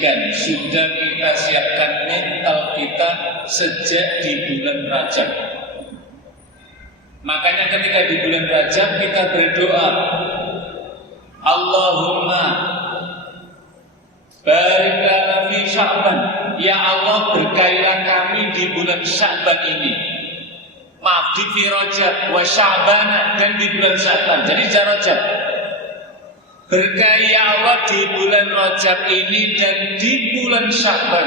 kondisikan, sudah kita siapkan mental kita sejak di bulan Rajab. Makanya ketika di bulan Rajab kita berdoa, Allahumma barik lana fi Sya'ban, ya Allah berkailah kami di bulan Sya'ban ini. Maaf, di fi Rajab wa Sya'ban, dan di bulan Sya'ban. Jadi Rajab. Berkahi ya Allah di bulan Rajab ini dan di bulan Sya'ban.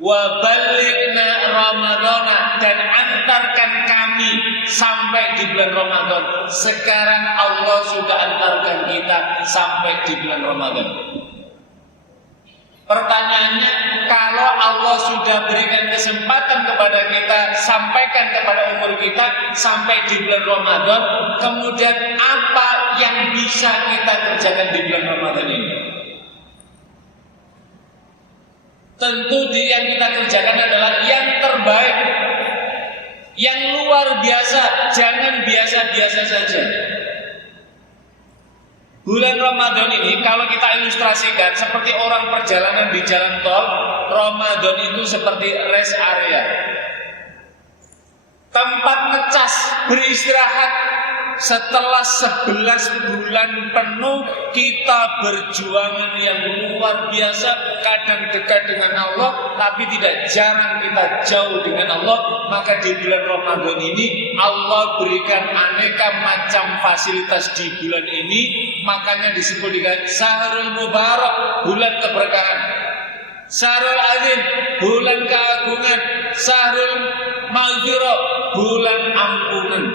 Wa balighna Ramadhana, dan antarkan kami sampai di bulan Ramadan. Sekarang Allah sudah antarkan kita sampai di bulan Ramadan. Pertanyaannya, kalau Allah sudah berikan kesempatan kepada kita, sampaikan kepada umur kita sampai di bulan Ramadan, kemudian apa yang bisa kita kerjakan di bulan Ramadan ini? Tentu yang kita kerjakan adalah yang terbaik, yang luar biasa, jangan biasa-biasa saja. Bulan Ramadan ini kalau kita ilustrasikan seperti orang perjalanan di jalan tol, Ramadan itu seperti rest area, tempat ngecas, beristirahat. Setelah 11 bulan penuh kita berjuangan yang luar biasa, kadang dekat dengan Allah tapi tidak jarang kita jauh dengan Allah. Maka di bulan Ramadan ini Allah berikan aneka macam fasilitas di bulan ini. Makanya disebut dengan Syahrul Mubarak, bulan keberkahan, Syahrul Azim, bulan keagungan, Syahrul Maghfirah, bulan ampunan.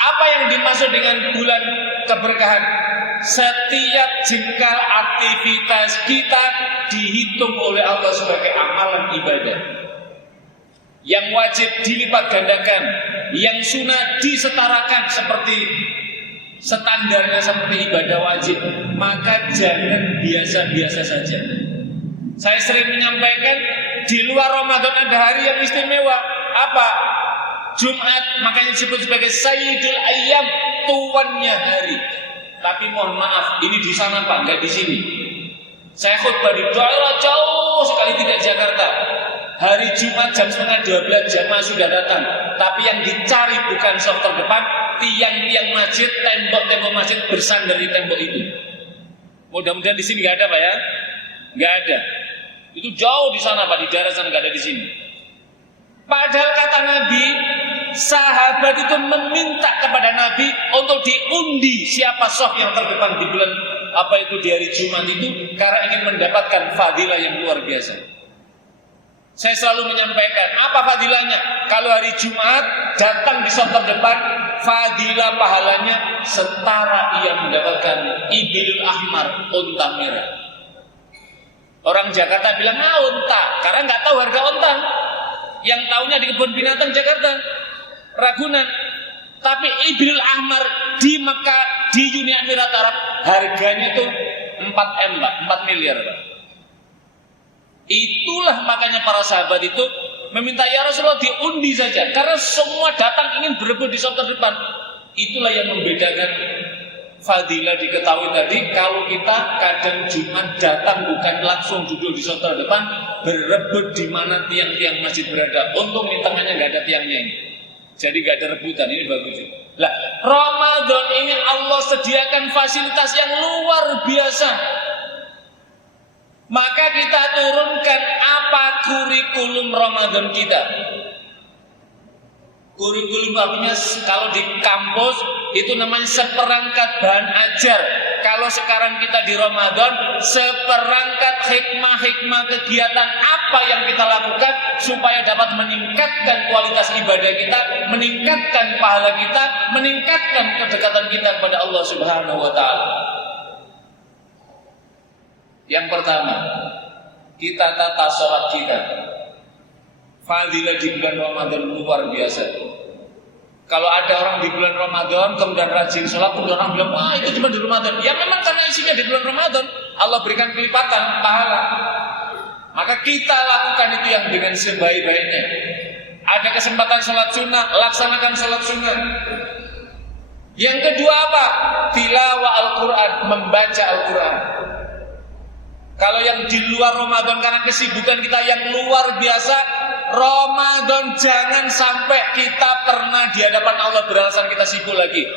Apa yang dimaksud dengan bulan keberkahan? Setiap jengkal aktivitas kita dihitung oleh Allah sebagai amalan ibadah. Yang wajib dilipat gandakan, yang sunnah disetarakan seperti standarnya seperti ibadah wajib. Maka jangan biasa-biasa saja. Saya sering menyampaikan, di luar Ramadan ada hari yang istimewa. Apa? Jumat, makanya disebut sebagai Sayyidul Ayyam, tuannya hari. Tapi mohon maaf, ini di sana Pak, enggak di sini. Saya khutbah di daerah jauh sekali, tidak Jakarta. Hari Jumat jam 11:30 jamaah sudah datang. Tapi yang dicari bukan soft terdepan, tiang-tiang masjid, tembok-tembok masjid bersandar di tembok itu. Mudah-mudahan di sini enggak ada Pak ya. Enggak ada. Itu jauh di sana Pak, di daerah sana, enggak ada di sini. Padahal kata Nabi, sahabat itu meminta kepada Nabi untuk diundi siapa soft yang terdepan di bulan di hari Jumat itu, karena ingin mendapatkan fadilah yang luar biasa. Saya selalu menyampaikan, apa fadilahnya? Kalau hari Jumat datang di soft terdepan, fadilah pahalanya setara ia mendapatkan ibilul ahmar, unta merah. Orang Jakarta bilang unta, karena nggak tahu harga unta. Yang tahunya di kebun binatang Jakarta, Ragunan. Tapi Ibilul Ahmar di Mekah, di Uni Emirat Arab, harganya itu 4 miliar Pak. Itulah makanya para sahabat itu meminta, ya Rasulullah diundi saja, karena semua datang ingin berebut di soft terdepan. Itulah yang membedakan fadilah diketahui tadi. Kalau kita kadang Jumat datang bukan langsung duduk di soft terdepan, berebut di mana tiang-tiang masjid berada. Untung di tengahnya nggak ada tiangnya ini, jadi nggak ada rebutan. Ini bagus. Lah, Ramadan ini Allah sediakan fasilitas yang luar biasa. Maka kita turunkan apa kurikulum Ramadan kita. Kurikulum artinya kalau di kampus itu namanya seperangkat bahan ajar. Kalau sekarang kita di Ramadan, seperangkat hikmah-hikmah kegiatan apa yang kita lakukan supaya dapat meningkatkan kualitas ibadah kita, meningkatkan pahala kita, meningkatkan kedekatan kita kepada Allah Subhanahu wa taala. Yang pertama, kita tata sholat kita. Fadilah di bulan Ramadan luar biasa. Kalau ada orang di bulan Ramadan kemudian rajin sholat, kemudian orang bilang, wah itu cuma di Ramadan. Ya memang karena isinya di bulan Ramadan, Allah berikan kelipatan pahala. Maka kita lakukan itu yang dengan sebaik-baiknya. Ada kesempatan sholat sunnah, laksanakan sholat sunnah. Yang kedua apa? Tilawah Al-Quran, membaca Al-Quran. Kalau yang di luar Ramadan karena kesibukan kita yang luar biasa, Ramadan jangan sampai kita pernah di hadapan Allah beralasan kita sibuk lagi.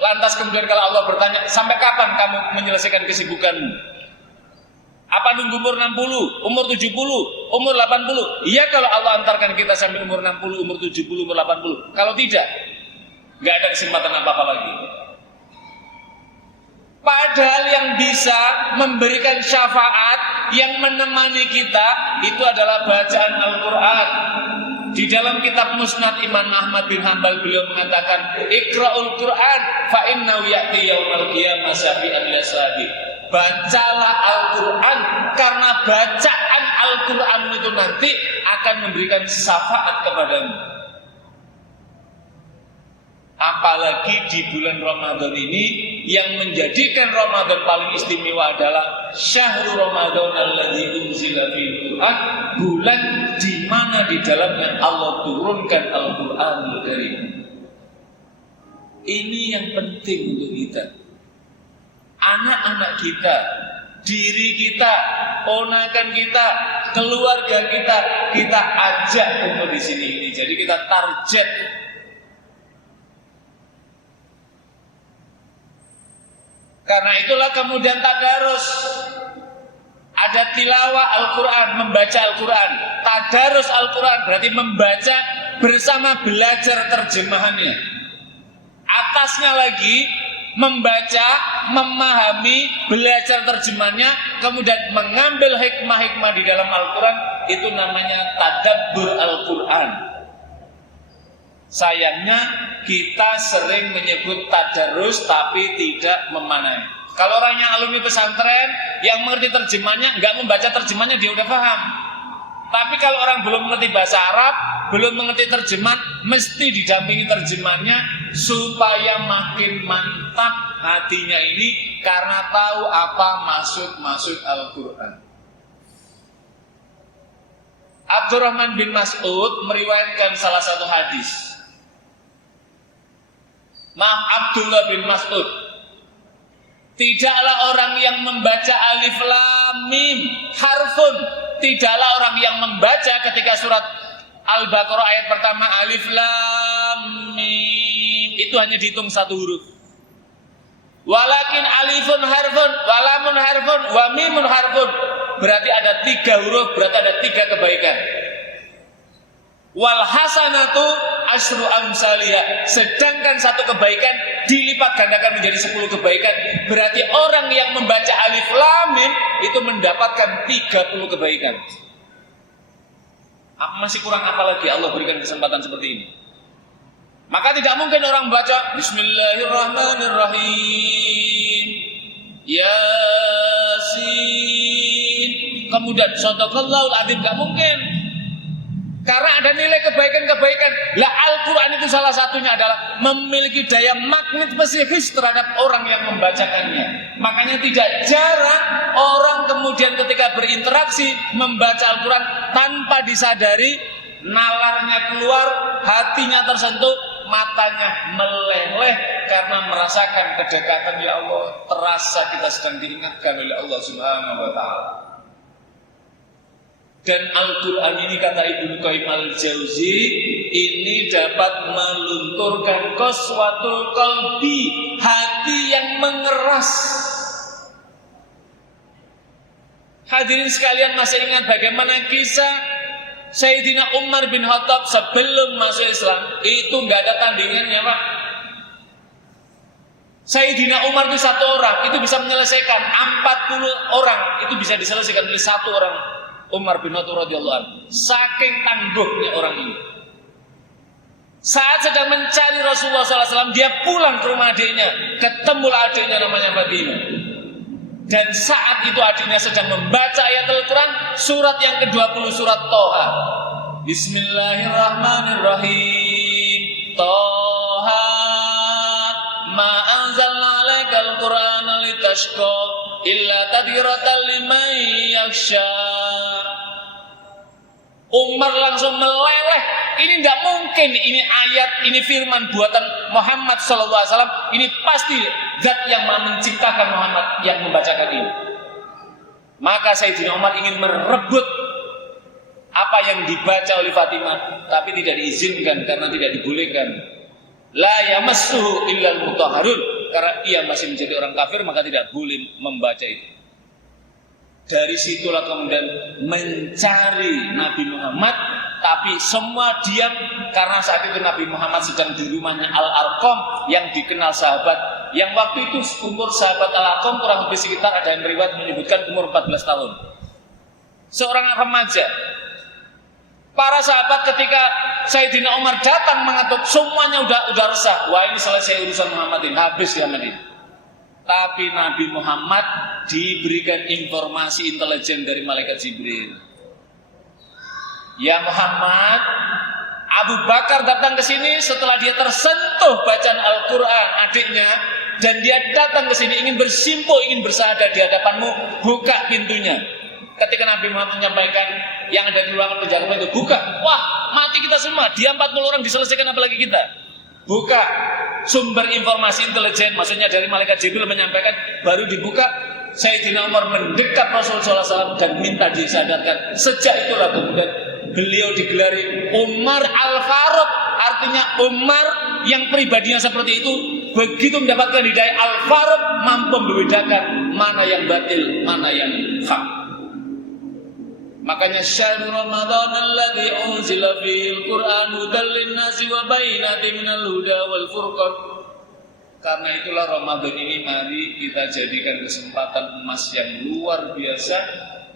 Lantas kemudian kalau Allah bertanya, sampai kapan kamu menyelesaikan kesibukanmu? Apa nunggu umur 60, umur 70, umur 80? Iya kalau Allah antarkan kita sampai umur 60, umur 70, umur 80. Kalau tidak, nggak ada kesempatan apa-apa lagi. Padahal yang bisa memberikan syafaat, yang menemani kita, itu adalah bacaan Al-Quran. Di dalam kitab Musnad Imam Ahmad bin Hanbal beliau mengatakan, Iqra'ul Quran fa innahu ya'ti yaumal qiyamah syafi'an lisabi. Bacalah Al-Quran karena bacaan Al-Quran itu nanti akan memberikan syafaat kepadamu. Apalagi di bulan Ramadan ini yang menjadikan Ramadan paling istimewa adalah Syahrul Ramadan alladzi unzila fil Qur'an, bulan di mana di dalamnya Allah turunkan Al-Qur'anul Karim. Ini yang penting untuk kita. Anak-anak kita, diri kita, ponakan kita, keluarga kita ajak untuk di sini ini. Jadi kita target. Karena itulah kemudian tadarus. Ada tilawah Al-Quran, membaca Al-Quran. Tadarus Al-Quran berarti membaca bersama belajar terjemahannya. Atasnya lagi membaca, memahami, belajar terjemahannya, kemudian mengambil hikmah-hikmah di dalam Al-Quran. Itu namanya tadabbur Al-Quran. Sayangnya kita sering menyebut tadarus tapi tidak memanai. Kalau orang yang alumni pesantren yang mengerti terjemahnya, nggak membaca terjemahnya dia udah paham. Tapi kalau orang belum mengerti bahasa Arab, belum mengerti terjemahan, mesti didampingi terjemahnya supaya makin mantap hatinya ini karena tahu apa maksud Al-Quran. Abdurrahman bin Mas'ud meriwayatkan salah satu hadis. Abdullah bin Mas'ud, tidaklah orang yang membaca alif lam mim harfun, tidaklah orang yang membaca ketika surat Al-Baqarah ayat pertama alif lam mim itu hanya dihitung satu huruf. Walakin alifun harfun, walamun harfun, wa mimun harfun, berarti ada 3 huruf, berarti ada 3 kebaikan. Wal hasanatu asyru amsalihha, sedangkan satu kebaikan dilipat gandakan menjadi 10 kebaikan. Berarti orang yang membaca alif lam mim itu mendapatkan 30 kebaikan. Masih kurang apa lagi Allah berikan kesempatan seperti ini? Maka tidak mungkin orang membaca Bismillahirrahmanirrahim Yasin kemudian Shadaqallahul Adzim, gak mungkin. Karena ada nilai kebaikan-kebaikan. Lah Al-Quran itu salah satunya adalah memiliki daya magnet psikis terhadap orang yang membacakannya. Makanya tidak jarang orang kemudian ketika berinteraksi membaca Al-Quran tanpa disadari, nalarnya keluar, hatinya tersentuh, matanya meleleh karena merasakan kedekatan ya Allah. Terasa kita sedang diingatkan oleh Allah Subhanahu wa Ta'ala. Dan Al-Quran ini kata Ibnu Qayyim Al-Jauzi ini dapat melunturkan qaswatul qalbi, hati yang mengeras. Hadirin sekalian, masih ingat bagaimana kisah Sayyidina Umar bin Khattab sebelum masuk Islam? Itu nggak ada tandingannya, Pak. Sayyidina Umar itu satu orang itu bisa menyelesaikan 40 orang, itu bisa diselesaikan oleh satu orang. Umar bin Khattab radhiyallahu anhu, saking tangguhnya orang ini. Saat sedang mencari Rasulullah SAW, dia pulang ke rumah adiknya, ketemulah adiknya namanya Fatimah. Dan saat itu adiknya sedang membaca ayat Al-Quran, surat yang ke-20, surat Toha. Bismillahirrahmanirrahim. Toha ma anzalna alaikal Qur'ana litashqa illa tadhkiratan liman yakhsha. Umar langsung meleleh. Ini tidak mungkin, ini ayat, ini firman buatan Muhammad SAW. Ini pasti zat yang menciptakan Muhammad yang membacakan ini. Maka Sayyidina Umar ingin merebut apa yang dibaca oleh Fatimah, tapi tidak diizinkan karena tidak dibolehkan. La yamassuhu illal mutahharun, karena ia masih menjadi orang kafir maka tidak boleh membaca itu. Dari situlah kemudian mencari Nabi Muhammad, tapi semua diam karena saat itu Nabi Muhammad sedang di rumahnya Al-Arqam yang dikenal sahabat, yang waktu itu umur sahabat Al-Arqam kurang lebih sekitar, ada yang riwayat menyebutkan umur 14 tahun. Seorang remaja. Para sahabat ketika Sayyidina Umar datang mengetuk, semuanya udah resah. Wah, ini selesai urusan Muhammad ini, habis ya Nabi. Tapi Nabi Muhammad diberikan informasi intelijen dari malaikat Jibril. Ya Muhammad, Abu Bakar datang ke sini setelah dia tersentuh bacaan Al-Quran adiknya, dan dia datang ke sini ingin bersimpuh, ingin bersyahadat di hadapanmu, buka pintunya. Ketika Nabi Muhammad menyampaikan, yang ada di ruangan penjaga itu buka, wah mati kita semua, dia 40 orang diselesaikan apalagi kita. Buka, sumber informasi intelijen, maksudnya dari malaikat Jibril menyampaikan, baru dibuka. Sayyidina Umar mendekat Rasulullah SAW dan minta disadarkan. Sejak itulah kemudian beliau digelari Umar Al-Faruq, artinya Umar yang pribadinya seperti itu, begitu mendapatkan hidayah Al-Faruq, mampu membedakan mana yang batil, mana yang hak. Makanya syahrul Ramadan alladzi unzila fihi al-Qur'an hudan lin-nasi wa bayyinatin minal huda wal furqan. Karena itulah Ramadan ini mari kita jadikan kesempatan emas yang luar biasa.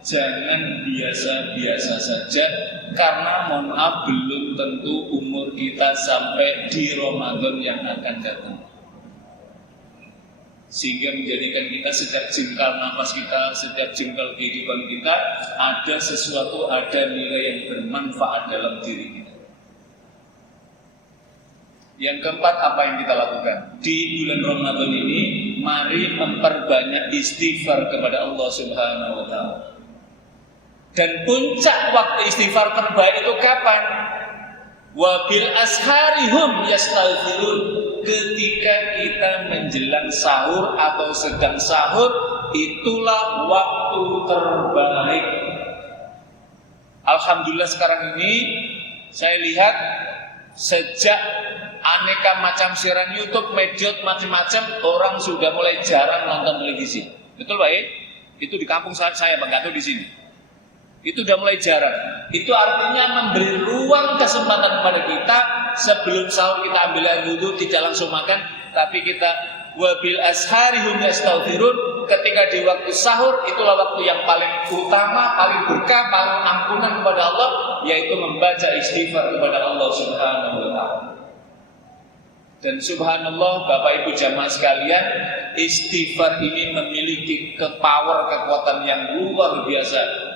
Jangan biasa-biasa saja, karena mohon maaf belum tentu umur kita sampai di Ramadan yang akan datang. Sehingga menjadikan kita setiap jengkal nafas kita, setiap jengkal kehidupan kita, ada sesuatu, ada nilai yang bermanfaat dalam diri kita. Yang keempat, apa yang kita lakukan? Di bulan Ramadan ini, mari memperbanyak istighfar kepada Allah Subhanahu wa Ta'ala. Dan puncak waktu istighfar terbaik itu kapan? Wabil asharihum yastaghfirun. Ketika kita menjelang sahur atau sedang sahur, itulah waktu terbaik. Alhamdulillah sekarang ini saya lihat sejak aneka macam siaran YouTube, media macam-macam, orang sudah mulai jarang nonton televisi. Betul Pak? Itu di kampung saya Pak, nggak tahu di sini. Itu udah mulai jarang. Itu artinya memberi ruang kesempatan kepada kita sebelum sahur kita ambil air wudhu, tidak langsung makan, tapi kita wabil asharihum yastaghfirun. Ketika di waktu sahur, itulah waktu yang paling utama, paling berkah, paling ampunan kepada Allah, yaitu membaca istighfar kepada Allah Subhanahu wa Ta'ala. Dan subhanallah Bapak Ibu jamaah sekalian, istighfar ini memiliki kekuatan yang luar biasa.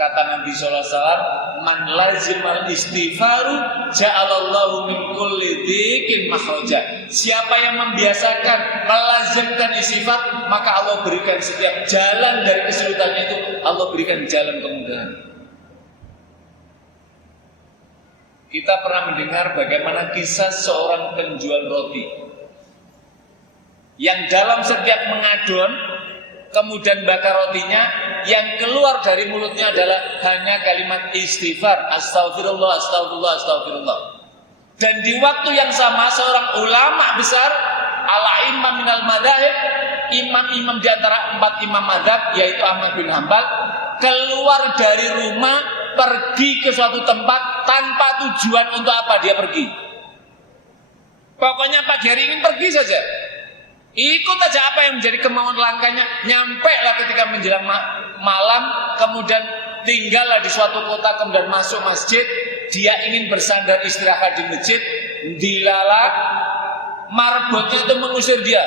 Kata Nabi sallallahu alaihi wasallam, "Man lazimal istighfaru ja'alallahu min kulli dhiqin makhraja." Siapa yang membiasakan melazimkan istighfar, maka Allah berikan setiap jalan dari kesulitannya itu, Allah berikan jalan kemudahan. Kita pernah mendengar bagaimana kisah seorang penjual roti yang dalam setiap mengadon kemudian bakar rotinya, yang keluar dari mulutnya adalah hanya kalimat istighfar, astagfirullah, astagfirullah, astagfirullah. Dan di waktu yang sama seorang ulama besar, ala imam minal madhahib, imam-imam di antara 4 imam madhab, yaitu Ahmad bin Hanbal, keluar dari rumah pergi ke suatu tempat tanpa tujuan untuk apa dia pergi. Pokoknya pagi hari ingin pergi saja. Ikut aja apa yang menjadi kemauan langkahnya. Nyampe lah ketika menjelang malam, kemudian tinggallah di suatu kota, kemudian masuk masjid. Dia ingin bersandar istirahat di masjid. Dilala, marbotnya itu mengusir dia.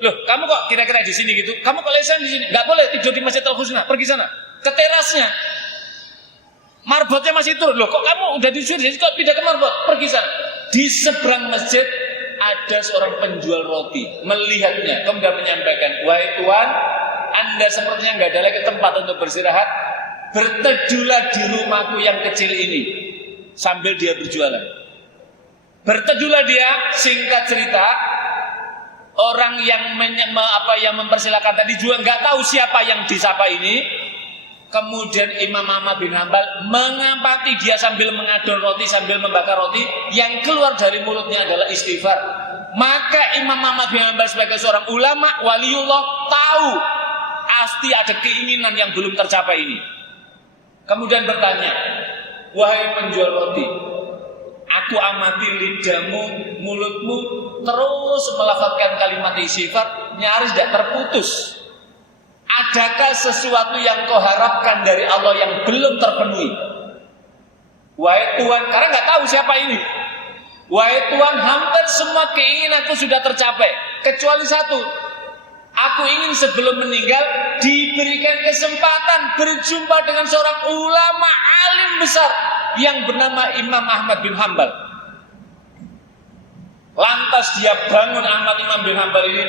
Loh, kamu kok kira-kira di sini gitu? Kamu kok lesan di sini? Gak boleh tidur di Masjid Al-Husna. Pergi sana, ke terasnya. Marbotnya masih turun. Loh, kok kamu udah diusir? Kok pindah ke marbot? Pergi sana. Di seberang masjid ada seorang penjual roti, melihatnya, kemudian menyampaikan, "Wahai Tuan, Anda sepertinya nggak ada lagi tempat untuk beristirahat. Berteduhlah di rumahku yang kecil ini." Sambil dia berjualan, berteduhlah dia. Singkat cerita, orang yang mempersilakan tadi juga nggak tahu siapa yang disapa ini. kemudian Imam Ahmad bin Hambal mengamati dia sambil mengadon roti, sambil membakar roti, yang keluar dari mulutnya adalah istighfar. Maka Imam Ahmad bin Hambal sebagai seorang ulama, waliullah, tahu pasti ada keinginan yang belum tercapai ini. Kemudian bertanya, wahai penjual roti, aku amati lidahmu, mulutmu terus melafazkan kalimat istighfar, nyaris tidak terputus. Adakah sesuatu yang kau harapkan dari Allah yang belum terpenuhi? Wahai Tuhan, karena nggak tahu siapa ini. Wahai Tuhan, hampir semua keinginanku sudah tercapai, kecuali satu. Aku ingin sebelum meninggal diberikan kesempatan berjumpa dengan seorang ulama alim besar yang bernama Imam Ahmad bin Hambal. Lantas dia bangun, Ahmad Imam bin Hambal ini,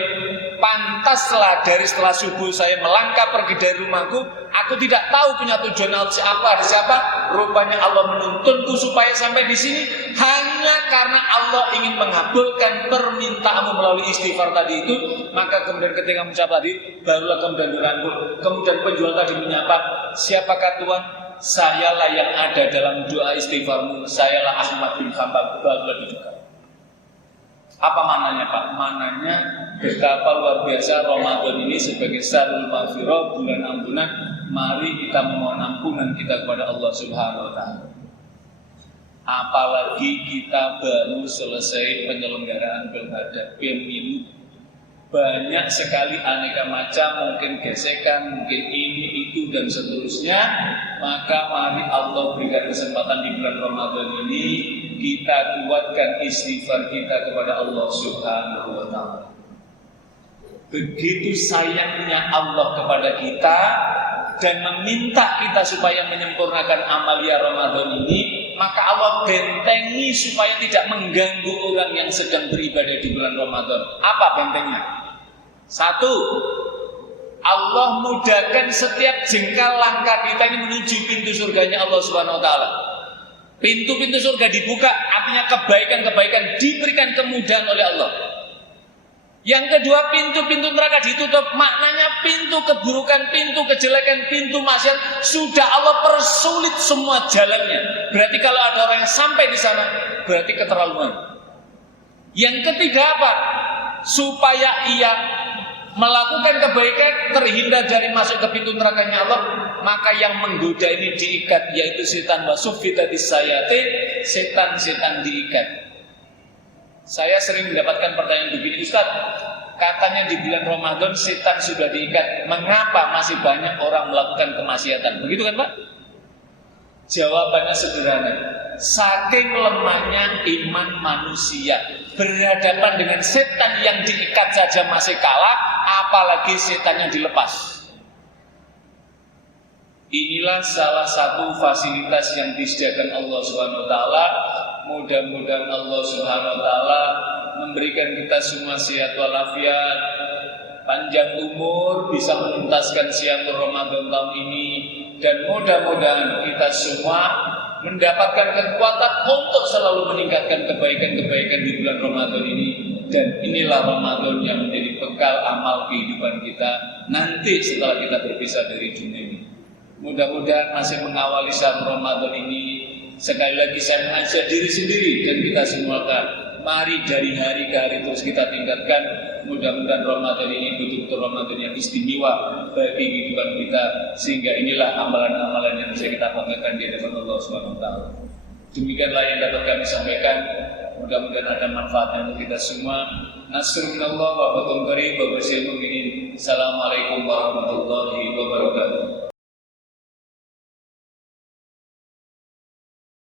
pantaslah dari setelah subuh saya melangkah pergi dari rumahku, aku tidak tahu punya tujuan apa, ada siapa. Rupanya Allah menuntunku supaya sampai di sini hanya karena Allah ingin mengabulkan permintaanmu melalui istighfar tadi itu. Maka kemudian ketika mengucap tadi, barulah kemudian dirangkul. Kemudian penjual tadi menyapa, siapakah Tuhan? Sayalah yang ada dalam doa istighfarmu, sayalah Ahmad bin Hambal. Barulah dibuka. Apa mananya Pak? Mananya betapa luar biasa Ramadan ini sebagai syahrul maghfirah, bulan ampunan. Mari kita memohon ampunan kita kepada Allah Subhanahu wa taala. Apalagi kita baru selesai penyelenggaraan pilkada, pemilu. Banyak sekali aneka macam, mungkin gesekan, mungkin ini, itu, dan seterusnya. Maka mari Allah berikan kesempatan di bulan Ramadan ini kita kuatkan istighfar kita kepada Allah Subhanahu wa taala. Begitu sayangnya Allah kepada kita dan meminta kita supaya menyempurnakan amalia Ramadan ini, maka Allah bentengi supaya tidak mengganggu orang yang sedang beribadah di bulan Ramadan. Apa bentengnya? Satu, Allah mudahkan setiap jengkal langkah kita ini menuju pintu surganya Allah Subhanahu wa taala. Pintu-pintu surga dibuka, artinya kebaikan-kebaikan diberikan kemudahan oleh Allah. Yang kedua, pintu-pintu neraka ditutup, maknanya pintu keburukan, pintu kejelekan, pintu maksiat sudah Allah persulit semua jalannya. Berarti kalau ada orang yang sampai di sana, berarti keterlaluan. Yang ketiga apa? Supaya ia melakukan kebaikan, terhindar dari masuk ke pintu nerakanya Allah, maka yang menggoda ini diikat, yaitu setan. Wasufita disayatin, setan-setan diikat. Saya sering mendapatkan pertanyaan begini, Ustaz, katanya di bulan Ramadan setan sudah diikat, mengapa masih banyak orang melakukan kemaksiatan? Begitu kan Pak? Jawabannya sederhana, saking lemahnya iman manusia. Berhadapan dengan setan yang diikat saja masih kalah, apalagi setan yang dilepas. Inilah salah satu fasilitas yang disediakan Allah Subhanahu wa taala. Mudah-mudahan Allah Subhanahu wa taala memberikan kita semua sehat walafiat, panjang umur, bisa menuntaskan siatul Ramadan tahun ini, dan mudah-mudahan kita semua mendapatkan kekuatan untuk selalu meningkatkan kebaikan-kebaikan di bulan Ramadan ini. Dan inilah Ramadan yang menjadi bekal amal kehidupan kita nanti setelah kita berpisah dari dunia ini. Mudah-mudahan masih mengawali saat Ramadan ini, sekali lagi saya mengajak diri sendiri dan kita semua, mari dari hari ke hari terus kita tingkatkan. Mudah-mudahan Ramadan ini betul-betul Ramadan yang istimewa bagi kehidupan kita, sehingga inilah amalan-amalan yang bisa kita banggakan di hadapan Allah SWT. Demikianlah yang dapat kami sampaikan. Mudah-mudahan ada manfaatnya untuk kita semua. Nasrullah wa fathun qarib wa basyiril mu'minin. Assalamualaikum warahmatullahi wabarakatuh.